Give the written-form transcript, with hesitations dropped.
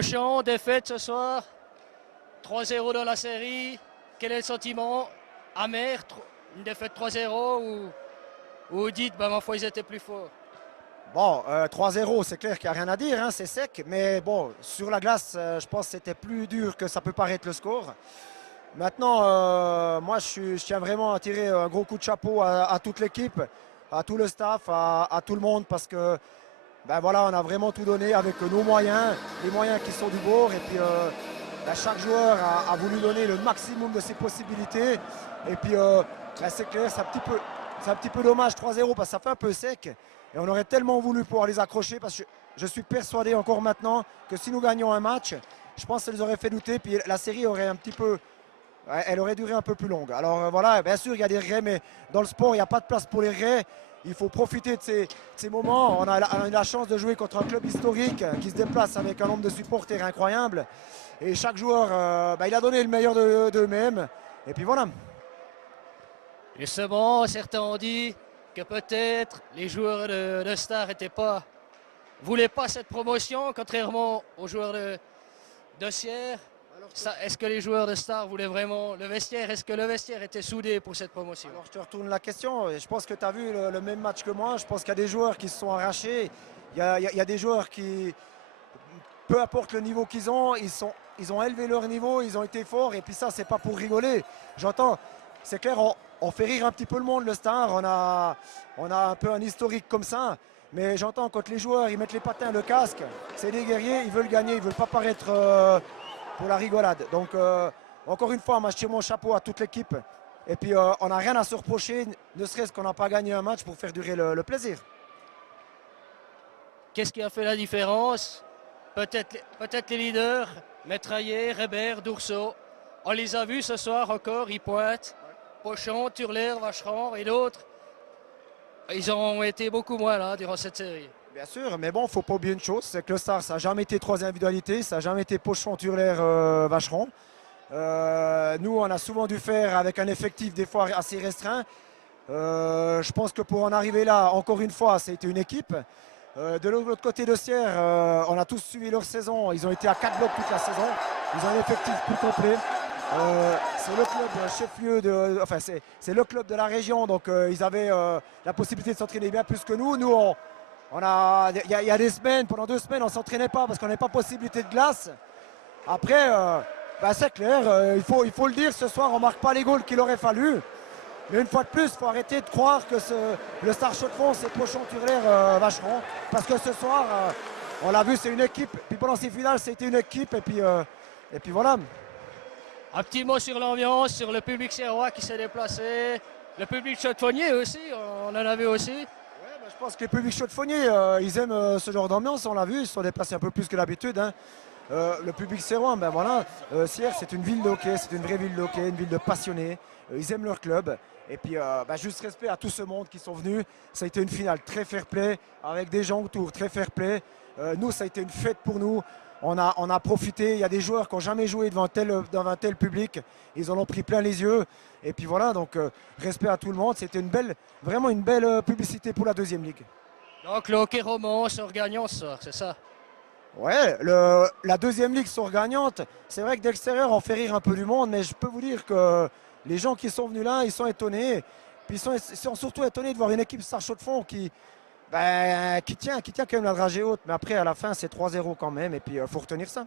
Pochon, défaite ce soir. 3-0 dans la série. Quel est le sentiment? Amer, une défaite 3-0 ou vous dites, ben ma foi, ils étaient plus forts? Bon, 3-0, c'est clair qu'il n'y a rien à dire, hein, c'est sec. Mais bon, sur la glace, je pense que c'était plus dur que ça peut paraître le score. Maintenant, moi, je tiens vraiment à tirer un gros coup de chapeau à toute l'équipe, à tout le staff, à tout le monde, parce que ben voilà, on a vraiment tout donné avec nos moyens, les moyens qui sont du bord. Et puis, ben, chaque joueur a voulu donner le maximum de ses possibilités. Et puis, ben, c'est clair, c'est un petit peu dommage 3-0 parce que ça fait un peu sec. Et on aurait tellement voulu pouvoir les accrocher parce que je suis persuadé encore maintenant que si nous gagnons un match, je pense que ça les aurait fait douter. Puis la série aurait un petit peu, ouais, elle aurait duré un peu plus longue. Alors voilà, bien sûr, il y a des regrets, mais dans le sport, il n'y a pas de place pour les regrets. Il faut profiter de ces moments. On a eu la chance de jouer contre un club historique qui se déplace avec un nombre de supporters incroyable. Et chaque joueur, ben, il a donné le meilleur d'eux-mêmes. Et puis voilà. Justement, certains ont dit que peut-être les joueurs de Star voulaient pas cette promotion, contrairement aux joueurs de Sierre. Est-ce que les joueurs de Star voulaient vraiment le vestiaire? Est-ce que le vestiaire était soudé pour cette promotion? Alors je te retourne la question. Je pense que tu as vu le même match que moi. Je pense qu'il y a des joueurs qui se sont arrachés. Il y a des joueurs qui, peu importe le niveau qu'ils ont, ils ont élevé leur niveau, ils ont été forts. Et puis ça, c'est pas pour rigoler. J'entends, c'est clair, on fait rire un petit peu le monde, le Star. On a un peu un historique comme ça. Mais j'entends quand les joueurs, ils mettent les patins, le casque, c'est des guerriers, ils veulent gagner, ils veulent pas paraître pour la rigolade. Donc, encore une fois, moi, je tire mon chapeau à toute l'équipe. Et puis, on n'a rien à se reprocher, ne serait-ce qu'on n'a pas gagné un match pour faire durer le plaisir. Qu'est-ce qui a fait la différence? Peut-être les leaders, Métraillé, Rébert, Dourceau. On les a vus ce soir encore, ils pointent. Pochon, Turler, Vacheron et d'autres. Ils ont été beaucoup moins là durant cette série. Bien sûr, mais bon, il ne faut pas oublier une chose, c'est que le Star, ça n'a jamais été trois individualités, ça n'a jamais été Pochon, Turler, Vacheron. Nous, on a souvent dû faire avec un effectif des fois assez restreint. Je pense que pour en arriver là, encore une fois, c'était une équipe. De l'autre côté de Sierre, on a tous suivi leur saison. Ils ont été à 4 blocs toute la saison. Ils ont un effectif plus complet. C'est le club chef-lieu enfin c'est le club de la région, donc ils avaient la possibilité de s'entraîner bien plus que nous. Nous, il y a des semaines, pendant 2 semaines, on ne s'entraînait pas parce qu'on n'avait pas possibilité de glace. Après, ben c'est clair, il faut le dire, ce soir, on ne marque pas les goals qu'il aurait fallu. Mais une fois de plus, il faut arrêter de croire que le Star Chaux-de-Fonds, c'est Pochon, Turler, Vacheron. Parce que ce soir, on l'a vu, c'est une équipe. Puis pendant ces finales, c'était une équipe. Et puis voilà. Un petit mot sur l'ambiance, sur le public serrois qui s'est déplacé. Le public chaux-de-fonnier aussi, on en a vu aussi. Ouais, ben, je pense que les publics chaux-de-fonniers, ils aiment ce genre d'ambiance, on l'a vu. Ils se sont déplacés un peu plus que d'habitude, hein. Le public serrois, ben voilà, Sierre, c'est une ville de hockey, c'est une vraie ville de hockey, une ville de passionnés. Ils aiment leur club. Et puis, ben, juste respect à tout ce monde qui sont venus. Ça a été une finale très fair-play, avec des gens autour très fair-play. Nous, ça a été une fête pour nous. On a profité. Il y a des joueurs qui n'ont jamais joué devant un tel public. Ils en ont pris plein les yeux. Et puis voilà, donc respect à tout le monde. C'était vraiment une belle publicité pour la deuxième ligue. Donc le hockey roman sort gagnant ce soir, c'est ça? Ouais, la deuxième ligue sort gagnante. C'est vrai que d'extérieur, on fait rire un peu du monde, mais je peux vous dire que les gens qui sont venus là, ils sont étonnés. Puis ils sont surtout étonnés de voir une équipe Star Chaux-de-Fonds qui tient quand même la dragée haute. Mais après, à la fin, c'est 3-0 quand même. Et puis, il faut retenir ça.